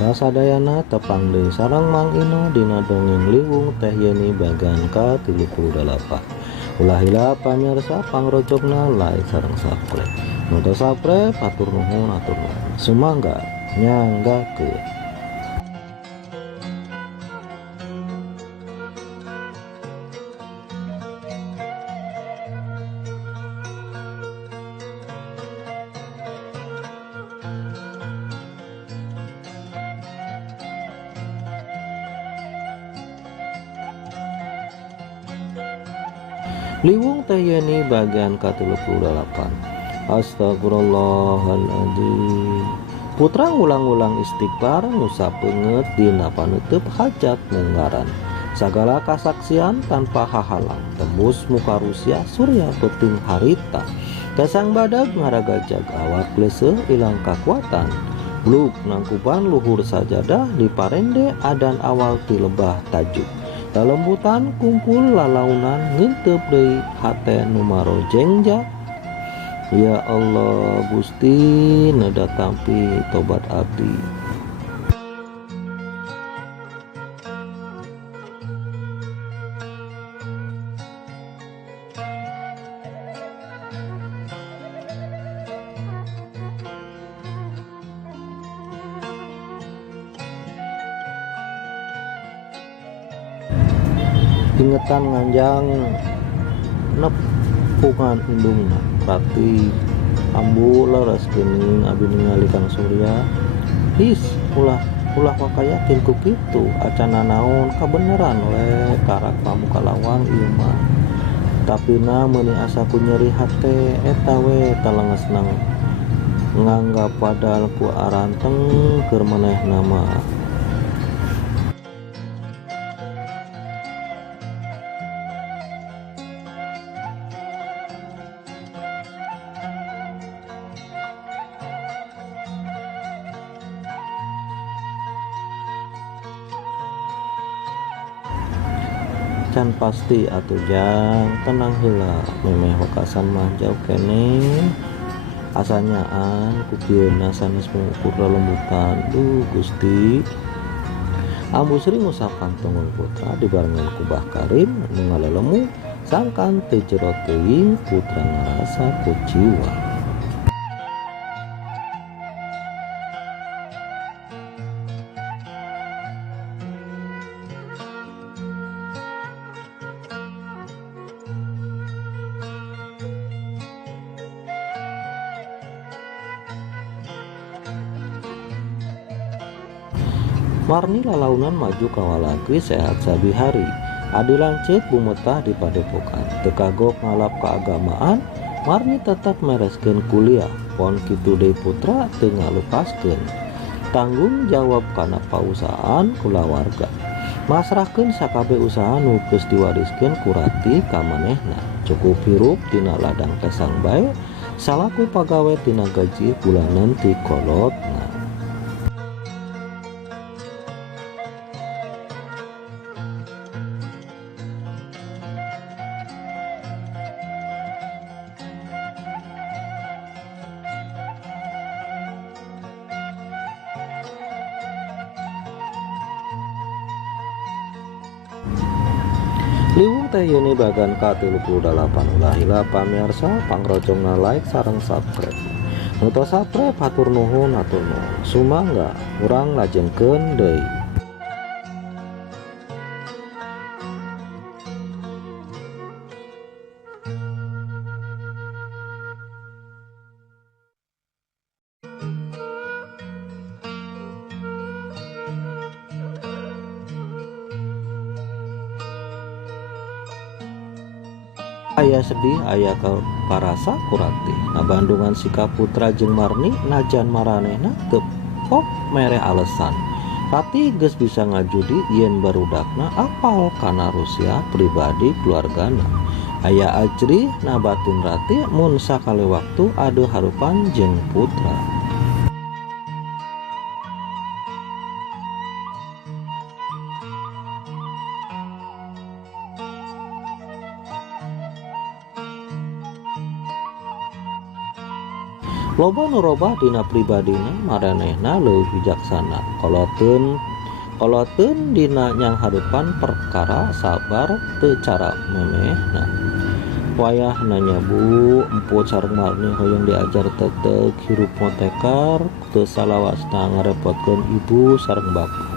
sasadayana tepang deui sareng Mang Ino dina dongeng Liwung Teh Yeni bagan ka-38. Ulah heula pamirsa pangrojokna like sareng subscribe. Nu teu subscribe atur nuhun atur nuhun. Sumangga nyanggakeun. Liwung Teh Yeni bagian ke-38. Astagfirullahaladzim. Putra ngulang-ulang istighfar ngusapeungeut dina panutup hajat munggaran. Sagala kasaksian tanpa hahalang tembus muka Rusia surya peuting harita. Dasang badag ngaragajag awak leuseuh ilang kakuatan. Bluk nangkuban luhur sajadah di parende adan awal ti lebah tajuk. Dalembutan kumpul lalaunan nginteup deui hate numaro jengjak. Ya Allah Gusti nada tampi tobat abdi. Ingetan nganjang nepungan indungna prakti ambu leres geuning abi ningali Kang Surya. His ulah wakayakin ku kitu acana naon kabeneran we karak pamuka lawang ieu mah. Tapina meuni asaku nyeri hate eta we talengesna nganggap padahal ku aranteng keur manehna mah. Can pasti atuh jang tenang heula memeh wakasan mah jauh kene asanyaan kupieuna sanes mengukur lelembutan. Duh Gusti ambu sering ngusapan Tunggul Putra dibarengan ku Bah Karim nu ngalelemu sangkan teu jero teuing putra ngarasa ku jiwa. Marni lalaunan maju kawalagri sehat sabi hari. Adi lanceuk bumetah di padepokan. Teu kagok ngalap keagamaan, Marni tetap mereskeun kuliah. Pon kitu deui putra teu ngalupaskeun tanggung jawab kana pausahaan kulawarga. Masrahkeun sakabeh usaha nu geus diwariskeun ku rati ka manehna. Cukup hirup tina ladang pesang bae salaku pagawe tina gaji bulanan ti kolotna. Liwung Teh Yeni bagan ka-38. Ulah heula pamirsa pangrojongna like sareng subscribe. Nu teu subscribe hatur nuhun atur nuhun. Sumangga urang lajengkeun deui. Aya sedih aya parasa kurati ngabandungan sikap Putra jeung Marni najan maranehna teu pok mere alesan. Rati geus bisa ngajudi yen barudakna apal kana Rusia pribadi keluargana. Aya ajrih na batin Rati mun sakali waktu adu harupan jeung Putra. Loba nu robah dina pribadina maranehna leuwih bijaksana. Koloteun dina nyangharepan perkara sabar teu cara memehna. Wayah nanya bu, emput sareng marni hoyong diajar tetek hirup motekar teu salawasna ngarepotkeun ibu sareng bapak.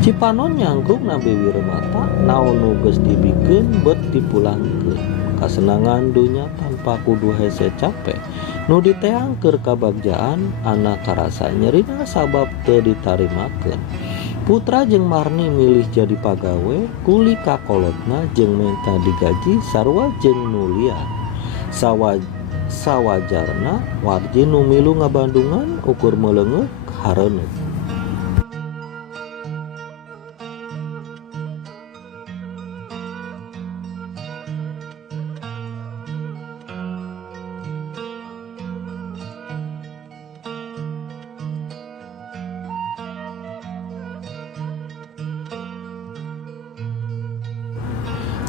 Cipanon nyangkruk nabi wiremata naon nu geus dibikeun beut dipulangkeun. Kasenangan dunya tanpa kudu hese capek nu diteang keur kabagjaan anak karasa nyerina sabab teu ditarimakeun. Putra jeung Marni milih jadi pagawe kuli ka kolotna jeung menta digaji sarua jeung nu liar. Sawajarna warji nu milu ngabandungan ukur meleungeuh hareuneuh.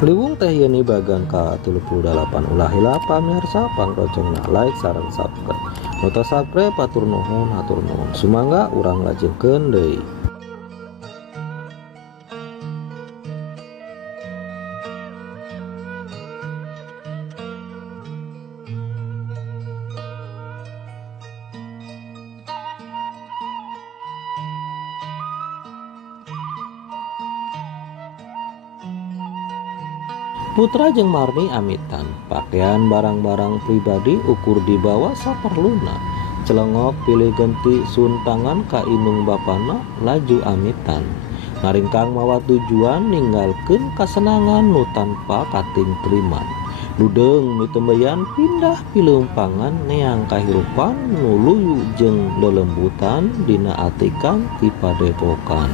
Liwung teh yeuni bagan ka-38 ulah heula pamirsa pangrojongna like sareng subscribe. Nu teu subscribe atur nuhun sumangga urang lajengkeun deui. Putra jeung Marni amitan, pakaian barang-barang pribadi ukur dibawa saperluna. Celengok pilih genti sun tangan ka inung bapana laju amitan. Ngaringkang mawa tujuan ninggalkeun kasenangan nu tanpa kating teriman. Ludeung nu tembeyan pindah pileumpangan neang kahirupan nu luyu jeung lelembutan dina atikan ti padepokan.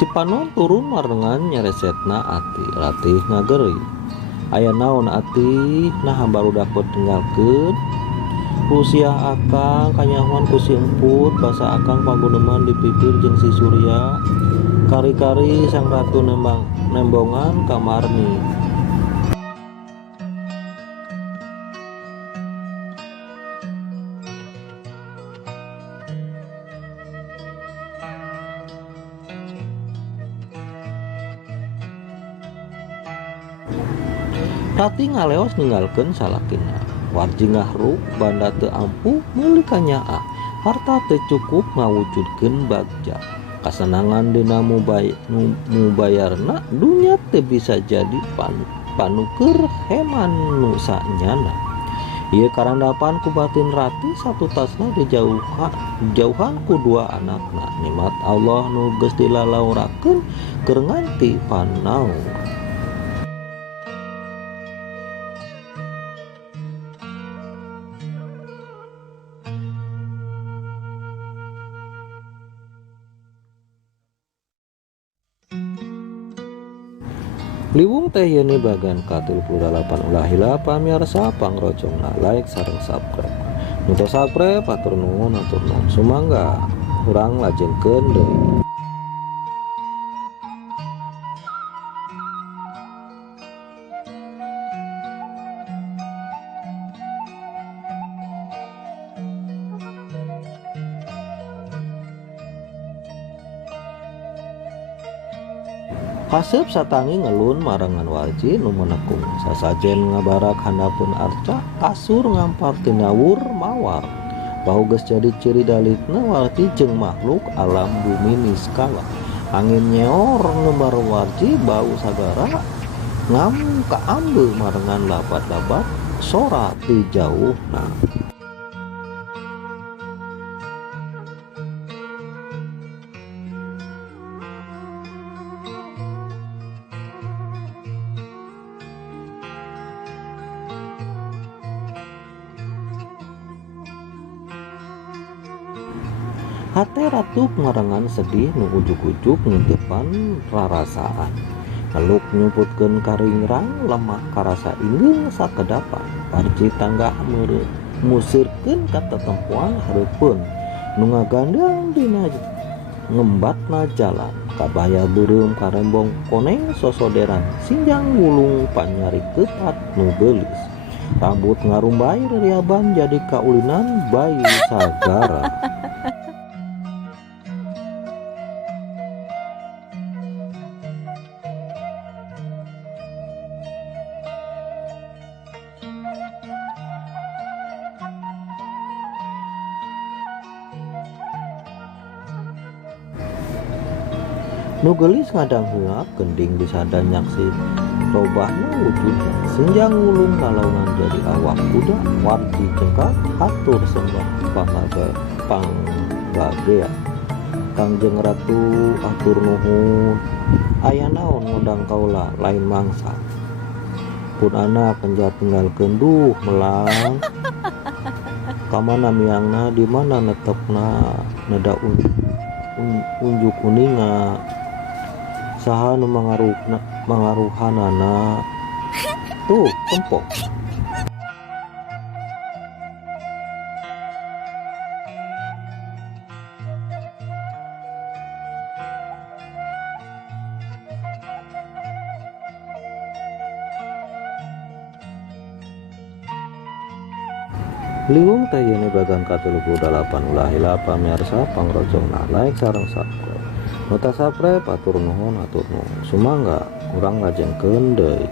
Cipanon turun marengan nyeresetna ati latih ngageri. Aya naon ati nah barudak tinggalkeun usia akang kanyahoan ku si emput basa akang paguneman dipipir jeung si Surya. Kari-kari sang ratu nembongan ka Marni. Rati ngaleos ninggalkeun salakina. Warji ngahruk banda teu ampuh meuli ka nyaah. Harta teu cukup ngawujudkeun bagja. Kasenangan dina mubayarna dunya teu bisa jadi panukeur heman nu sanyana. Ieu karandapan ku batin Rati satu tasna dijauhan ku dua anakna. Nikmat Allah nu geus dilalaurakeun keur nganti panaur. Liwung teh yeuni bagan ka-38 ulah heula pamirsa pangrojongna like sareng subscribe. Nu teu subscribe atur nuhun sumangga urang lajengkeun deui. Haseup satangi ngelun marangan warji nu menekung. Sasajen ngabarak handapun arca asur ngampar tina wur mawar. Bau geus jadi ciri dalitna warji jeung makhluk alam bumi niskala. Angin nyeor ngembar warji bau sagara ngam kaambe marangan labat-labat sora ti jauhna. hate ratu ngarangan sedih nu ujuk-ujuk nginteupan rarasaan. Ngeluk nyumputkeun karingrang lemah karasa ingeung sakedapan. Parji tangga musirkeun ka tetempuan hareupeun nu ngagandang dina ngembatna jalan. Kabaya beureum karembong koneng sosoderan sinjang wulung panyari ketat nu beulis. Rambut ngarumbai reriaban jadi kaulinan bayi sagara. Nu geulis ngadang heap gending disadan nyaksi robahna wujudna. Senjang wulung lalaunan jadi awak kuda. Warji cengkak hatur sembah panggagea. Kangjeng Ratu atur nuhun, aya naon ngundang kaula lain mangsa. Pun anak kenjar tinggalkeun duh melang. Kamana miangna di mana netepna neda unjuk kuninga. Saha nu mangaruhanana tuh tempok. Liwung teh yeuna bagan ka-38 ulah hilap pamirsa pangrojongna like sareng subscribe. Nota subscribe atur nuhun sumangga urang lajengkeun deui.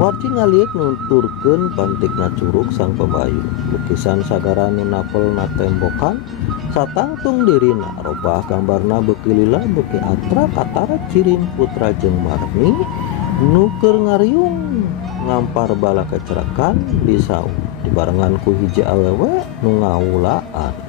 Warji ngaliuk nuturkeun pantikna curug sang pembayu. Lukisan sagara nu napelna tembokan satangtung dirina. Robah gambarna beuki lila beuki atra katara cirim putra jeung Marni nu keur ngariung ngampar bala kecerakan di saung dibarengan ku hiji awewe nu ngawulaan.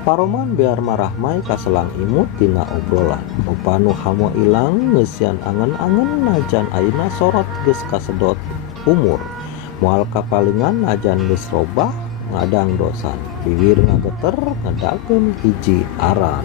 Paroman biar marah mai kaselang imut tina obrolan. Rupa nu hamo ilang ngeusian angen-angen najan ayeuna sorot geus kasedot umur. Moal kapalingan najan geus robah ngadang dosan. Bibir ngageter ngedakeun hiji aran.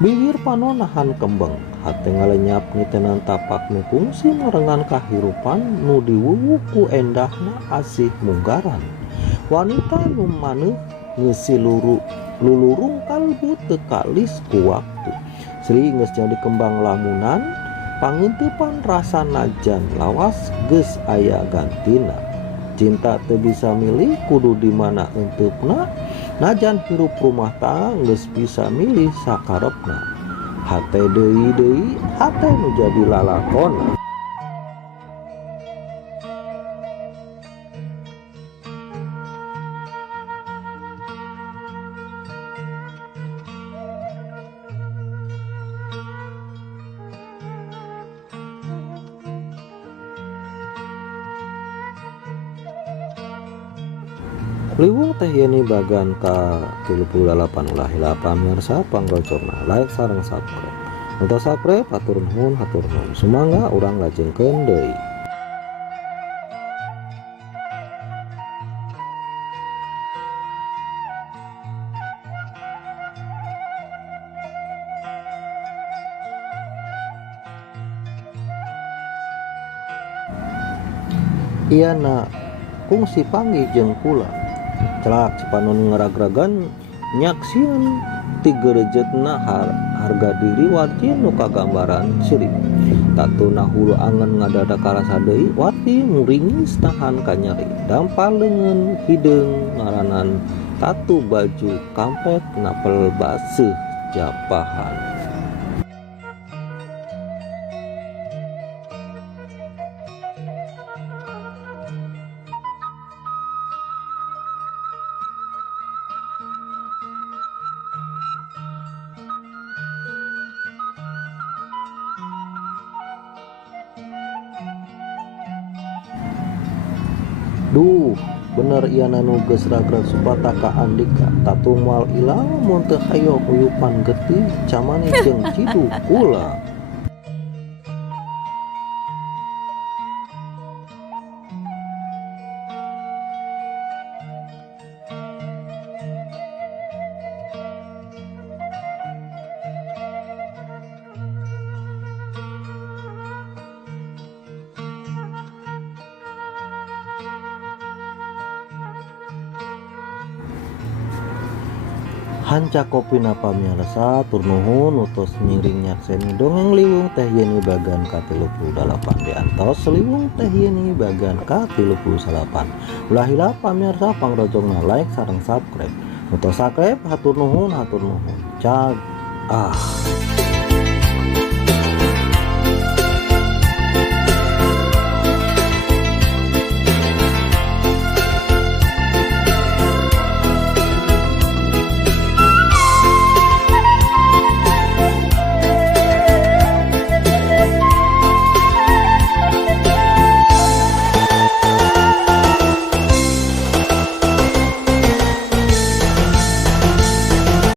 Bibir pano nahan kembeng, hate ngalenyap ngitenan tapak nu kungsi marengan kahirupan nu diwuwu ku endahna asih munggaran. Wanita nu maneuh ngeusi lulurung kalbu teu kalis ku waktu. Sri geus jadi kembang lamunan, pangeuntupan rasa najan lawas geus aya gantina. Cinta teu bisa milih kudu di mana eunteupna. Najan hirup rumah tangga geus bisa milih sakarepna. Hate deui hate nu jadi lalakonna. Liwung teh yeuni bagan ka-38 ulah hilap pamirsa pangrojongna like sareng subscribe. Nota subscribe atur nuhun sumangga urang lajengkeun deui. Iyana kungsi panggih jeung kula. Celak cipanon ngeragragan nyaksian ti gerejetna harga diri warji nu kagambaran sirip. Tatuna hulu angen ngadada karasa deui warti muringis tahan kanyeri. Dampal leungeun hideung ngaranan Tatu baju kampet napel baseuh japahan. Duh, bener ieu nu geus ragrag supata ka Andika. Tatu moal ilang mun teu hayo huyupan getih camane jeung ciduk kula. Hanca kopina pamirsa, tur nuhun utos nyiring nyakseni dongeng liwung teh Yeni bagan ka-38 diantos liwung teh Yeni bagan ka-38. Ulah hilap pamirsa pangrojongna like sareng subscribe. Utos subscribe hatur nuhun. Cag